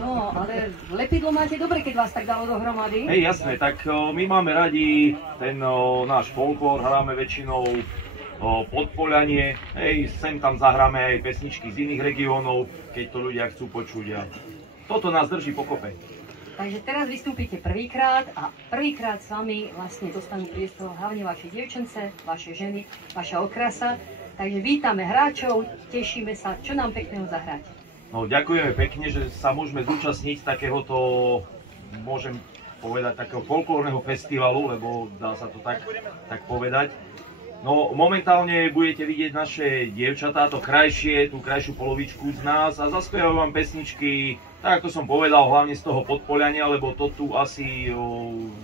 No, ale lepidlo máte dobre, keď vás tak dalo dohromady. Hej, jasné, tak my máme radi ten náš folklór, hráme väčšinou Podpoľanie, hej, sem tam zahráme aj pesničky z iných regiónov, keď to ľudia chcú počuť a toto nás drží pokope. Takže teraz vystúpite prvýkrát a prvýkrát s vami vlastne dostanú priestor hlavne vaše dievčence, vaše ženy, vaša okrasa. Takže vítame hráčov, tešíme sa, čo nám pekného zahráte. No, ďakujeme pekne, že sa môžeme zúčastniť takéhoto, môžem povedať, takého folklórneho festivalu, lebo dá sa to tak povedať. No, momentálne budete vidieť naše dievčatá, to krajšie, tú krajšiu polovičku z nás a zaspievajú vám pesničky, tak ako som povedal, hlavne z toho Podpoľania, lebo to tu asi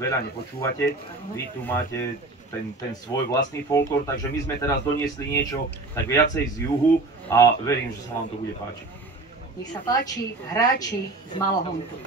veľa nepočúvate. Vy tu máte ten svoj vlastný folklór, takže my sme teraz doniesli niečo tak viacej z juhu a verím, že sa vám to bude páčiť. Nech sa páči, hráči z Malohontu.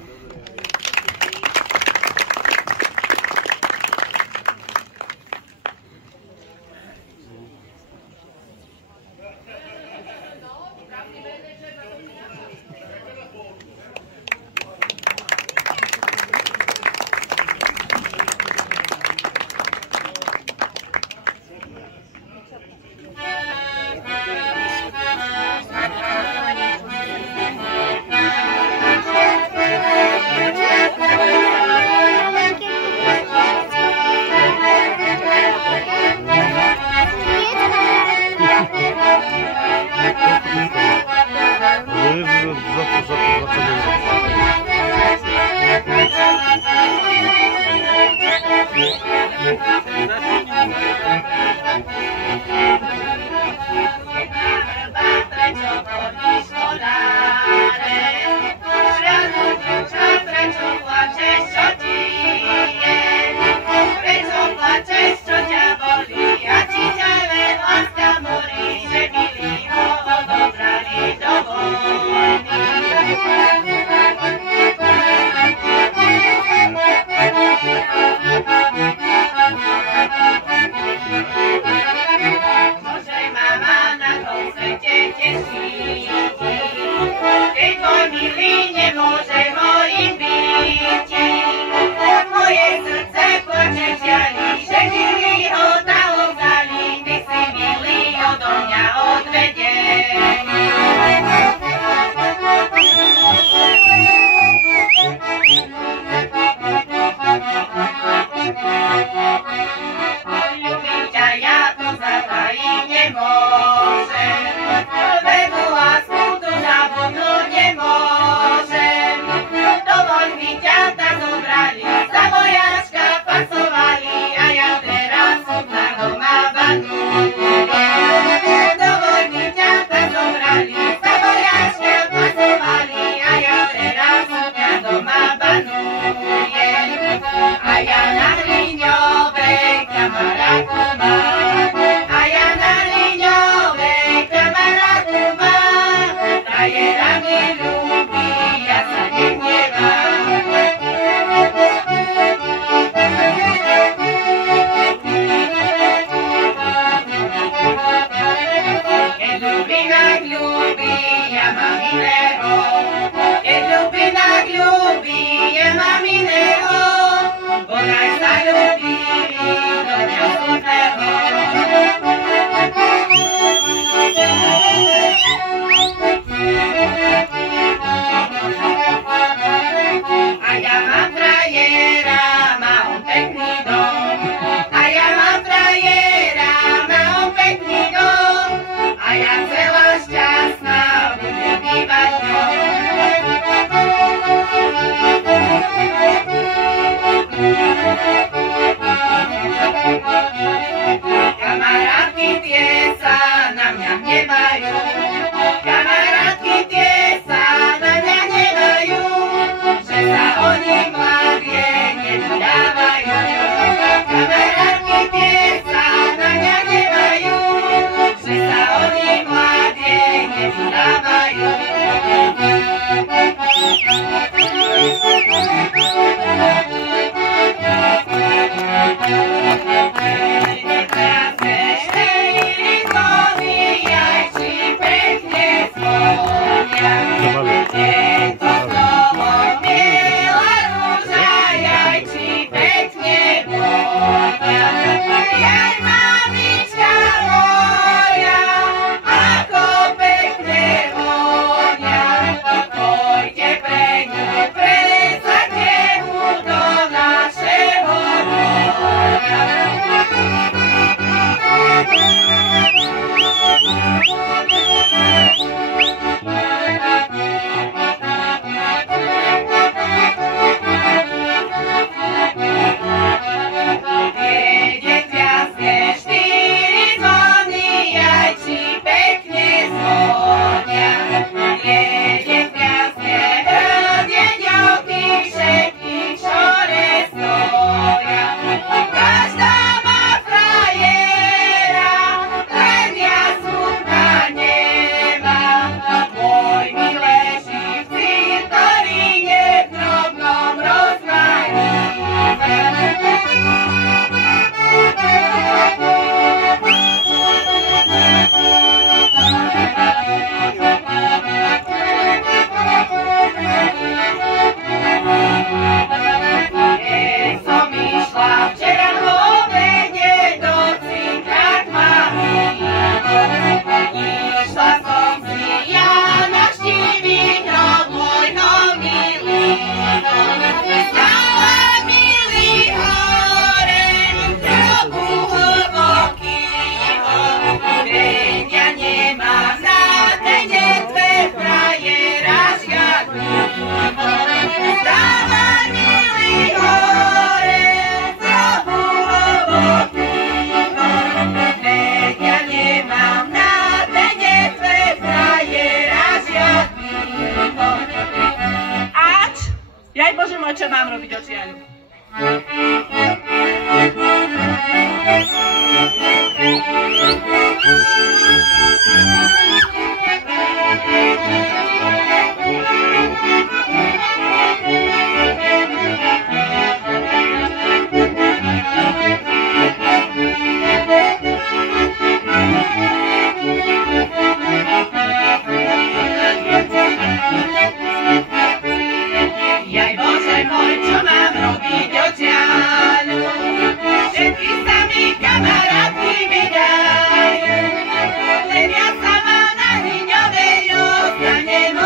Jaj Bože môj, čo mám robiť, očiaľu? Jaj Bože môj, čo mám robiť, očiaľu? Všetky sa mi kamarátky vydajú, len ja sama na Hriňovej ostanem,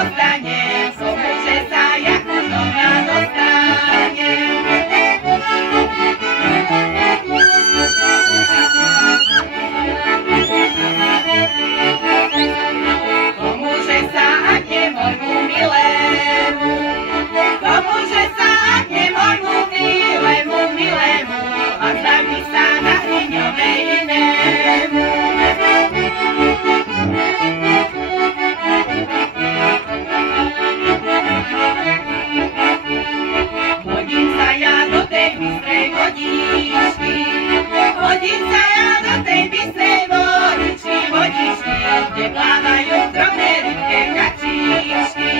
komuže sa ja chudobná dostanem. Komuže sa akne môjmu milému, komuže sa akne môjmu milému, a zdaví sa na Hriňovej inému. Hodím sa ja do tej bystrej vodičky, hodím sa ja do tej bystrej vodičky, kde plávajú drobné rybké kačičky.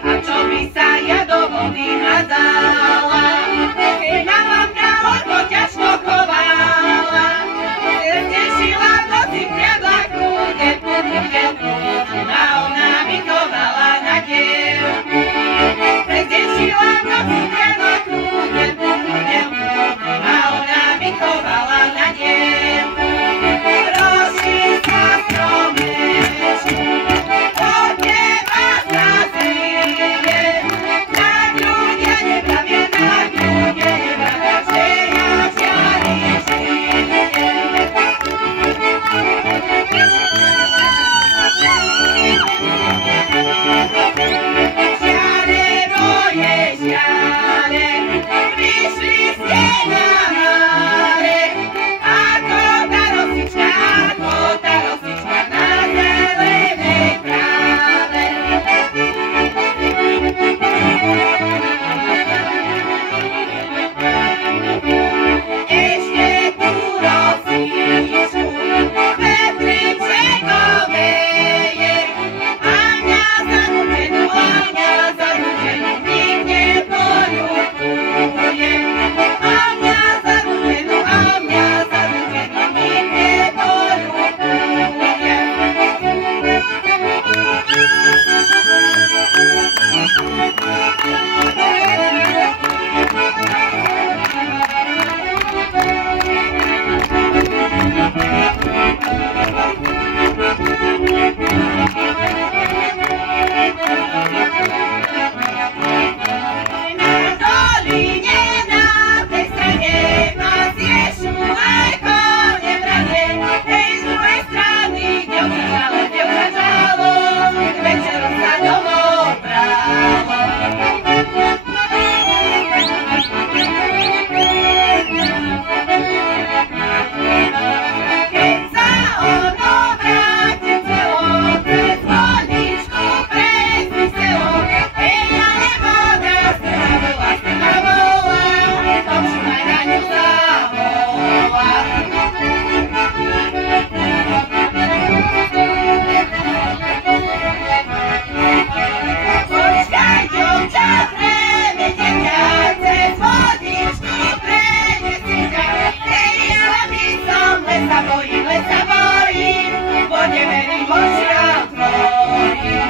A čo by sa ja do vody hádzala, keď ma mamka horko ťažko chovala, tešila v noci priadla kúdenku, a ona mi chovala na dievku. Tešila v noci priadla kúdenku, a ona mi chovala na dievku. Roží sa stromečku, od neba sa zlije, tak ľudia nepravia, že ja žiari žijem. Žiare moje žiare, prišli ste na máre, ako tá rosička na zelenej tráve. Ešte tú rosičku vetričeko veje, a mňa zanútenú nik nepoľubuje. A mňa zanútenú nik nepoľubuje. Na doline na tej strane ma zješu aj kone brane, hej, z druhej strany dievča žalo, k večeru sa domov bralo. Keď sa ono vráti celo, cez vodičku prejsť selo, hej, ale voda strana volá, tom šumaj na ňu zavolá. Počkaj, dievča, prevedenia, cez vodičku prenesie ťa, hej, ale my som lesa bojím, bo neverím očiam tvojim.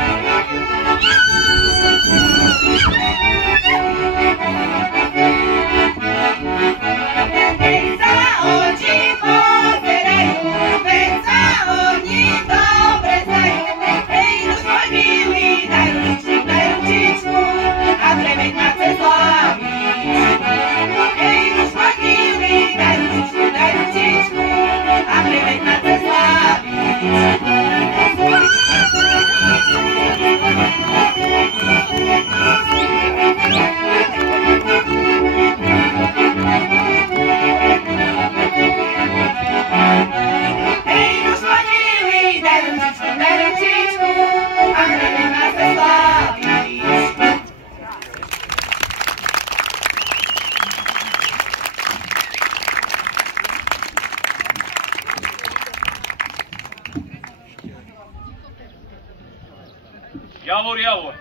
Keď sa oči pozerajú, veď sa oni dobre znajú, hej, už môj milý, daj ručičku, a preveď ma cez lavičku. Hej, už môj milý, daj ručičku, a preveď Javor, javor.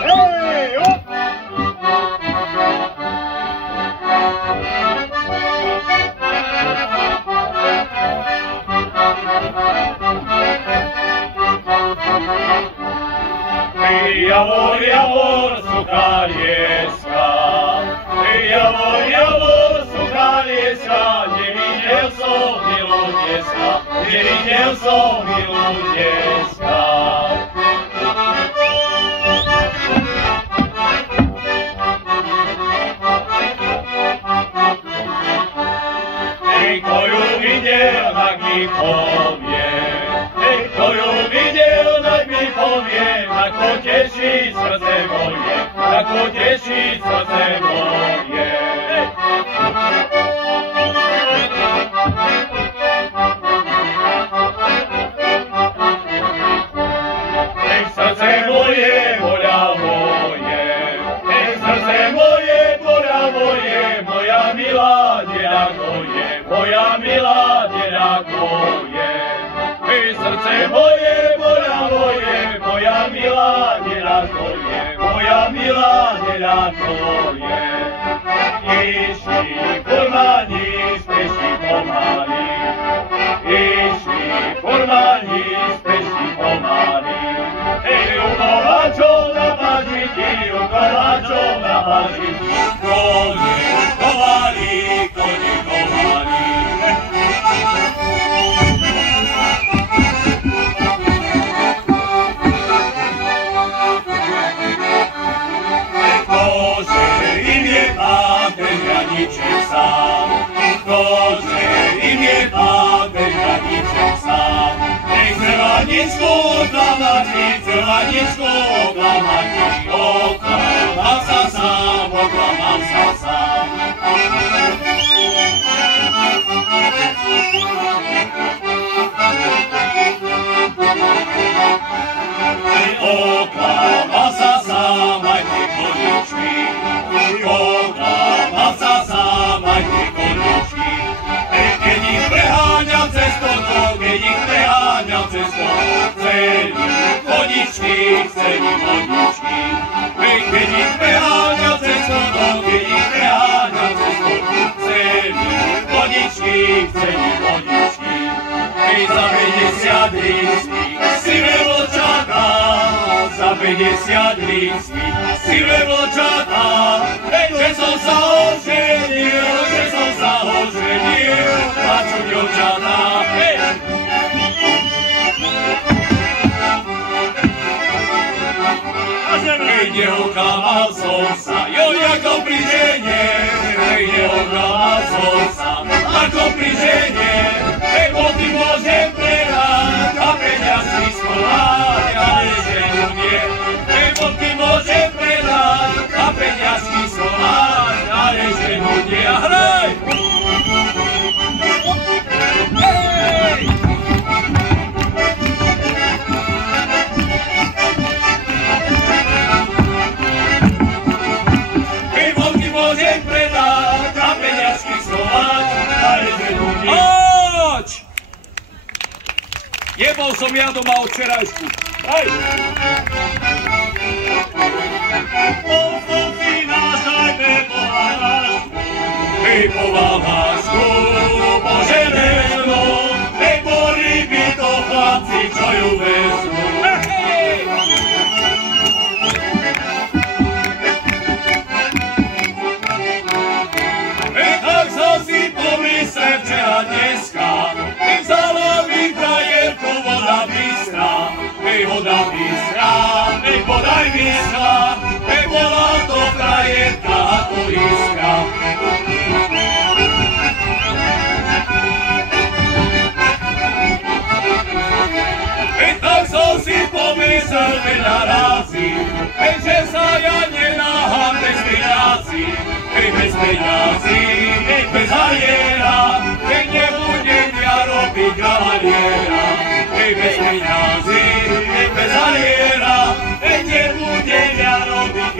Hej, op! Javor, javor, sucha lieska. Javor, javor, sucha lieska. Nevidel som milu dneska. Nevidel som milu dneska. Kto ju videl, tak mi povie. Kto ju videl, tak mi povie. Ako teší srdce moje, ako teší srdce moje. Srdce moje, voľa moje, srdce moje, voľa moje, moja milá deľako je, moja milá deľako je. Srdce moje, voľa moje, moja milá deľako je, moja milá deľako je. Išli furmani, speši pomaly, išli furmani, speši pomaly. Ukovačov na pažiti, ukovačov na pažiti, koni kovali, koni kovali. Ktože im je pán ten hraniček sám, ktože im je pán ten hraniček sám. Nech zraničku oklamatí, zraničku oklamatí, oklamám sa sám, oklamám sa sám. Oklamám sa sám, aj ty koničky, oklamám sa sám, aj ty koničky. Keď ich preháňam cez toto, keď ich preháňam cez toto, chceli koničky, chceli koničky. Keď ich preháňam cez toto, keď ich preháňam cez toto, chceli koničky, chceli koničky. Za 50 líství sivé vlčatá, za 50 líství sivé vlčatá. Že som sa oženil, plačú ďovčatá. Neoklamal som sa, jo, ako pri žene, neoklamal som sa, ako pri žene. Boty môžem predať a peňazky schovať, ale ženu nie. Boty môžem predať a peňazky schovať, ale ženu nie. A hraj! Boty môžem predať a peňazky schovať, ale ženu nie. Nebol som ja doma od včerajšku. Hej! Som si nášajme pováhašku, hej pováhašku, poželenú, hej boli by to chlapci, čo ju vezmú. Hej, tak som si pomyslel včera dneska, vzala mi frajerku voda bystrá, hej podaj bystrá, hej bola to frajerka ako iskra. Hej tak som si pomyslel veľa razy, hej že sa ja nenáham bez peňazí, hej bez peňazí, hej bez haliera, hej nebudem ja robiť galaniera. Hej bez peňazí, hej bez haliera, hej nebudem ja robiť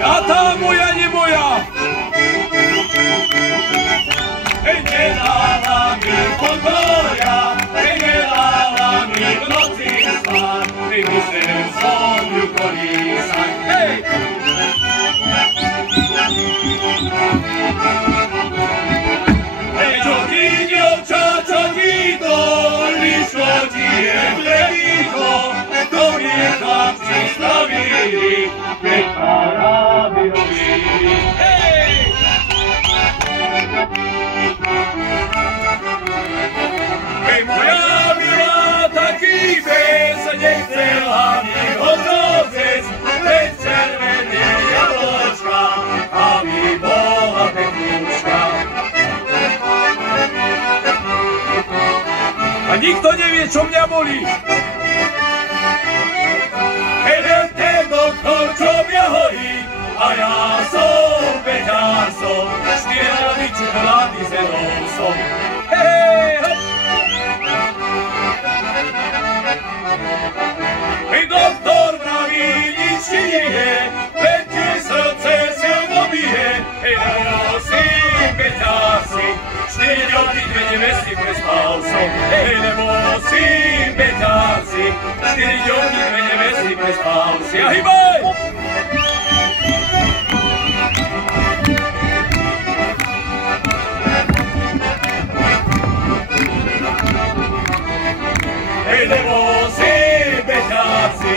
kolísať, pri bystre som ju kolísať. Hej! Hej, čo ti, dievča, čo ti to, liško ti je bledicho, to mi chlapci stavili, keď parády robili. Hej! Hej, moja milá, taký bez, nechcela mi odrozec, bez červené jablčka, aby bola pekúčka. A nikto nevie, čo mňa bolí. Hej, ten doktor, čo mňa hojí, a ja som beťar som, štyriami čokolády zedol som. Hej, hop! Hej, doktor vraví, nič ti nie je, veď ti srdce silno bije. Hej, nemusím, beťar si, 4 roky, 2 nevesty prespal som. Hej, nemusím, beťar si, 4 roky, 2 nevesty prespal si. A hýbaj! Hej, nemusím, beťar si,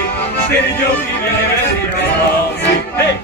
4 roky, 2 nevesty prespal si. Hej!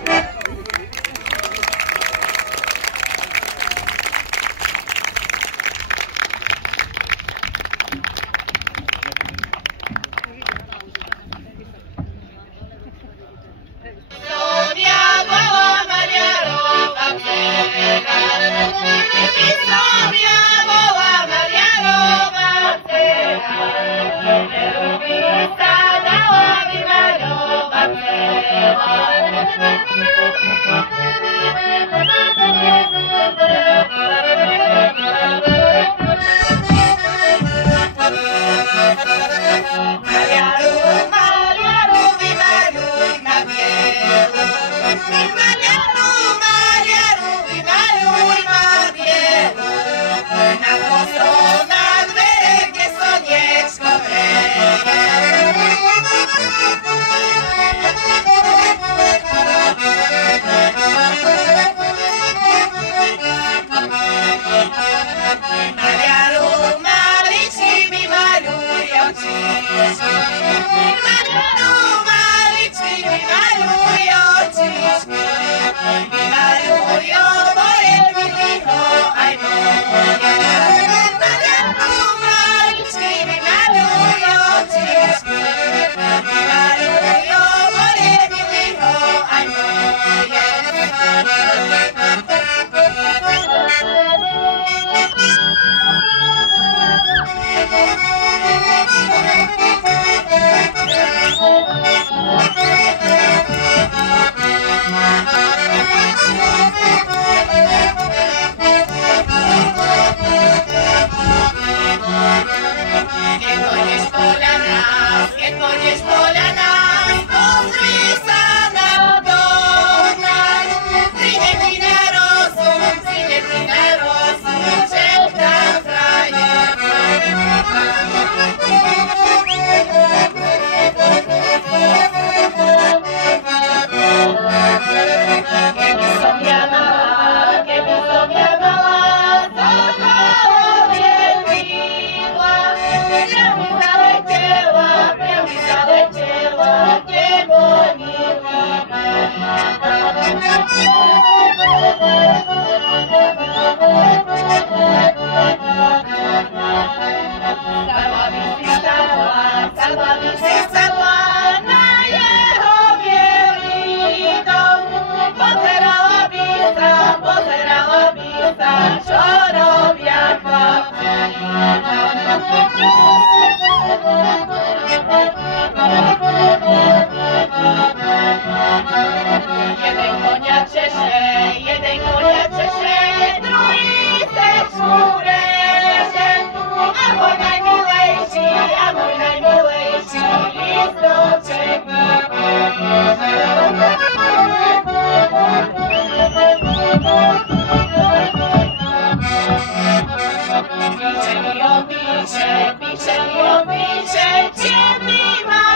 Pisze mi o pisze, ciemny ma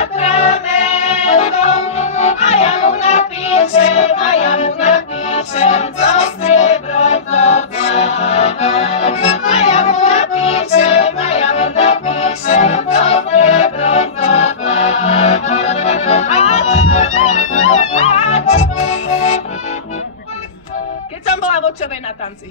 Počúvaj na tanci.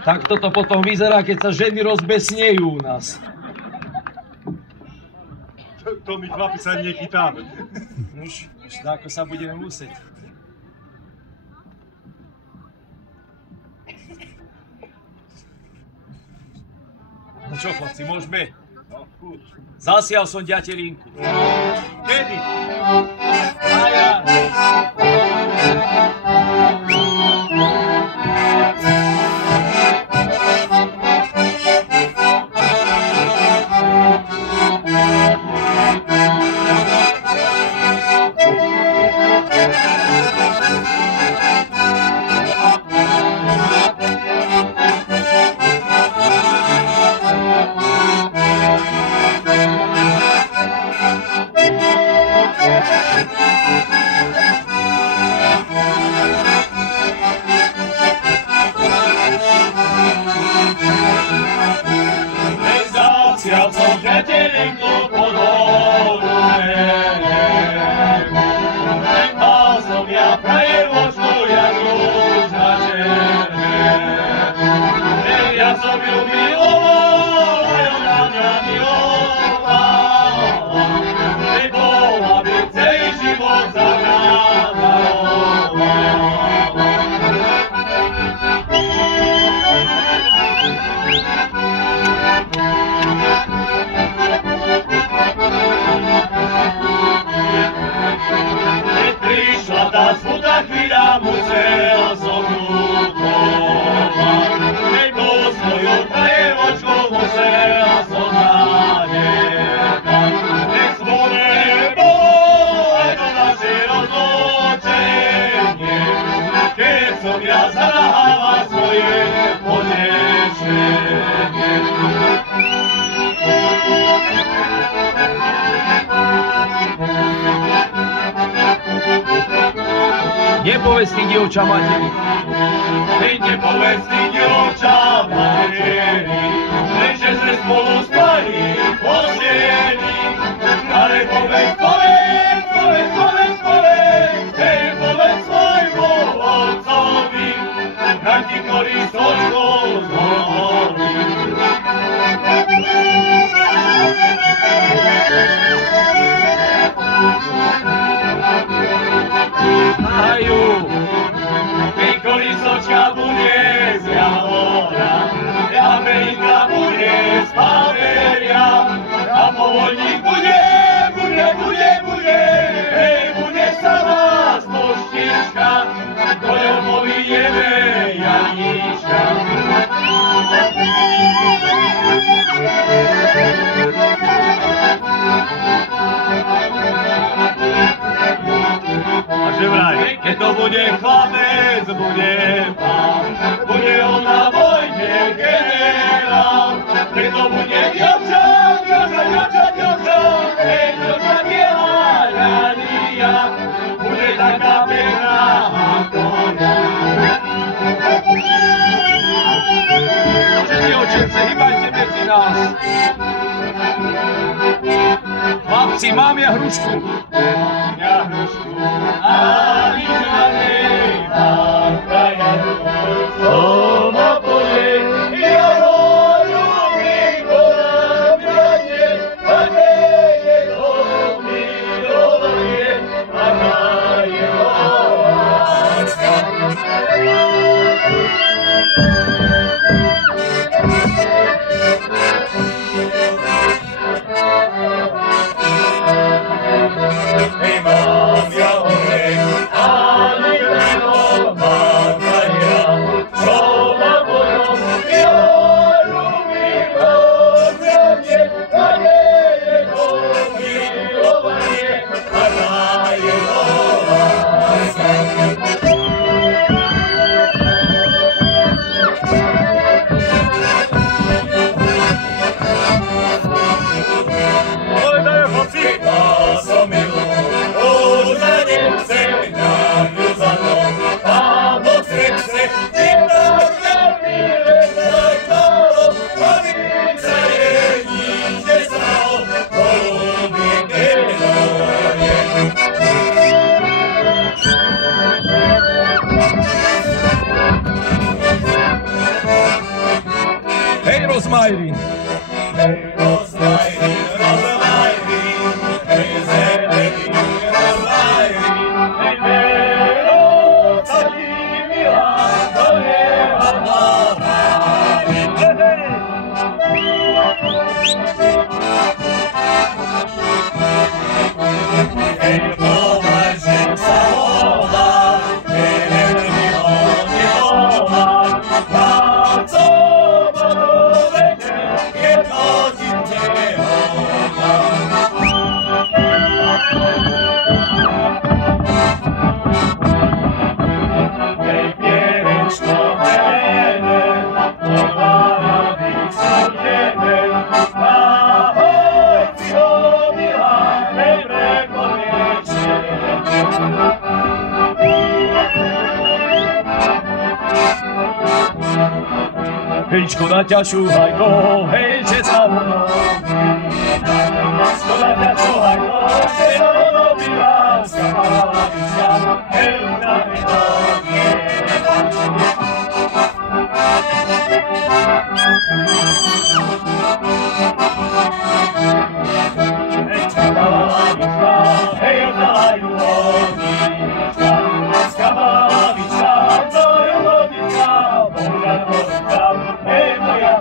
Tak toto potom vyzerá, keď sa ženy rozbesnejú u nás. To my chlapi sa nechytáme. Už ako sa budeme musieť. No čo chlapci, môžeme? Zasial som ďatelinku. Kedy? Maja. povesti dievča materi. Príďte povesti dievča materi, že sme spolu spali v posteli. Ale povedz, hej, povedz svojmu otcovi, tak ti koristočko zvolí. Nahaju, Keď koristočka bude z jahora, Amerika bude z paveria, a povodník bude, hej, bude sama spoštička, do ňou povijeme Janíčka. A že vraj? Keď to bude chlapec, bude pán, bude on na vojne generál. Keď to bude dievča, hej, dievča biela Jania, bude taká pekná ako ja. že dievčence, hýbajte medzi nás. Chlapci, mám ja hrušku. Ja hrušku, ani na nej mám kraja, to ma pôjde, ja ho ľúbim, ona mňa nie, a nie je to milovanie, a na jeho láska. Hej, mám ja orek, ani reno mám kraja, čo ma bojom, ja ľúbim, a on mňa nie, a nie je to milovanie, a na jeho láska. Povedajú, chlapci. Hej, Rozmajrin. Hejčko na ťa šuhajko, hejče sa mnou. Hejčko na ťa šuhajko, že na mnou vyrážka palavička, hej na vyhodie. Hejčka palavička, hej na vyhodnička, hejčka palavička, co je vodička, moja vodička. Hey, moja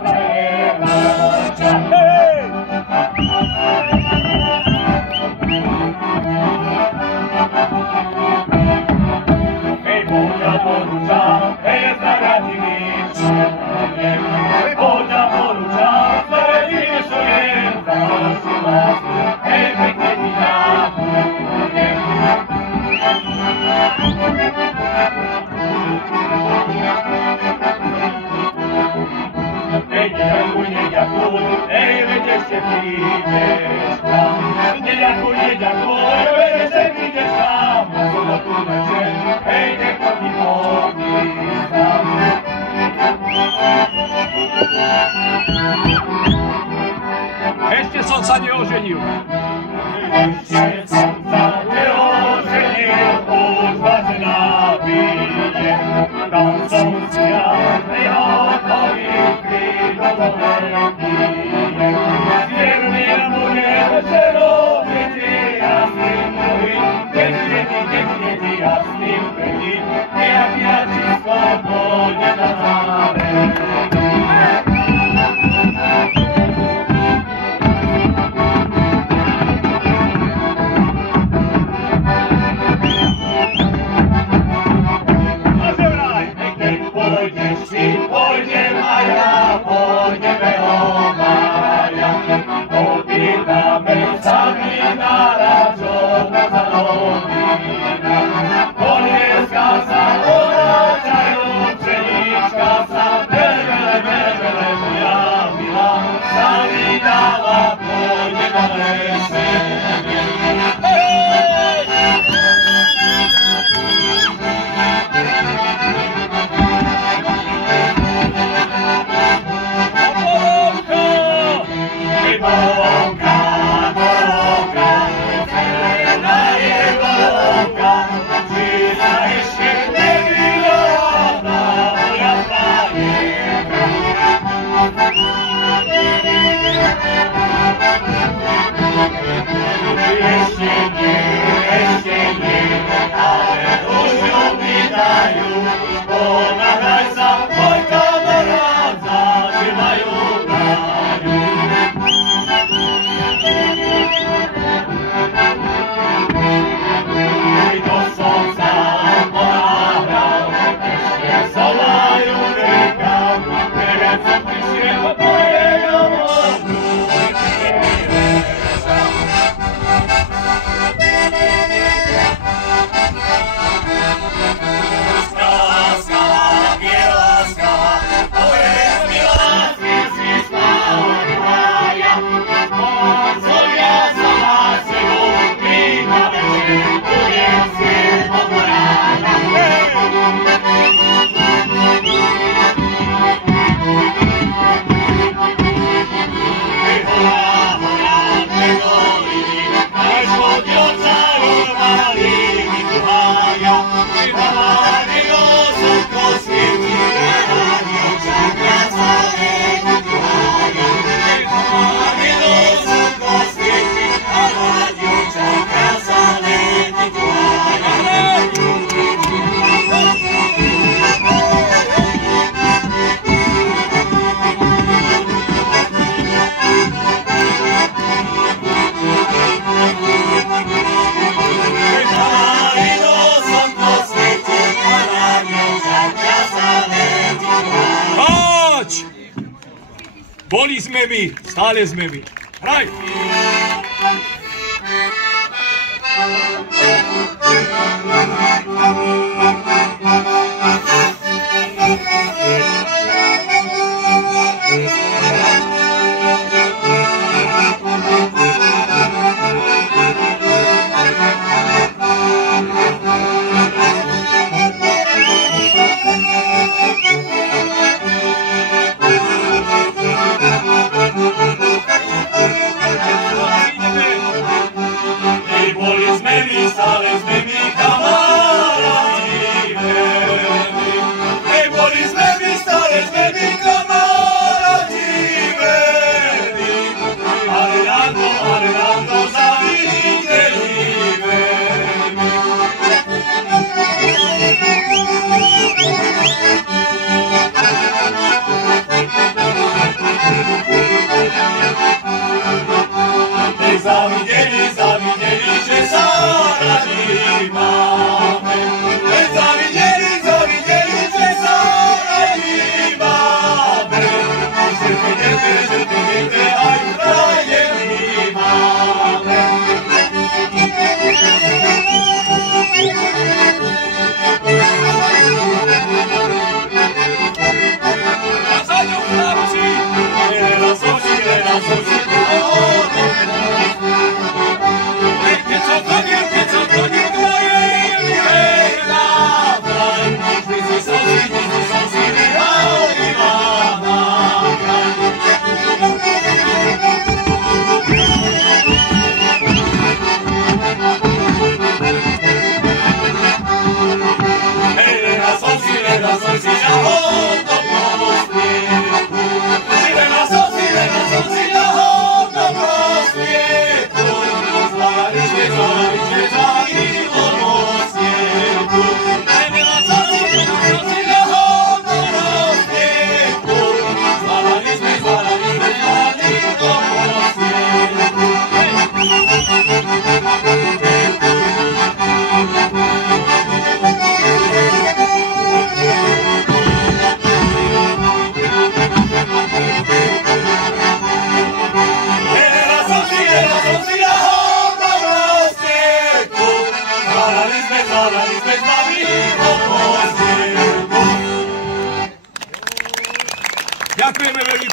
sa neoženil. Ešte som sa neoženil, už vás nabijem. Tam som stiahli hotový krídolom pijem. Zjemným budem se robiti a s ním mluvit. Pekne ti a s ním pekne, jak ja čisto pôjde na záver. Pôjdem a ja pôjdeme obája. Opýtame sa vinára, čo na zarovina. Kolieska sa oráčajú, pšenička sa bele, moja milá sa vydala, pôjde na lese. Ešte nie, ale už ju mi dajú. Ponáhľaj sa, môj kamarát, zažívajú ráju. To som sa ponáhľal, ešte som ju vekal, previac som prišiel po jeho možnú. Boli sme my, stále sme my. Hraj!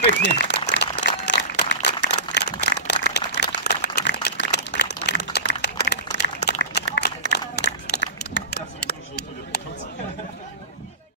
pekne.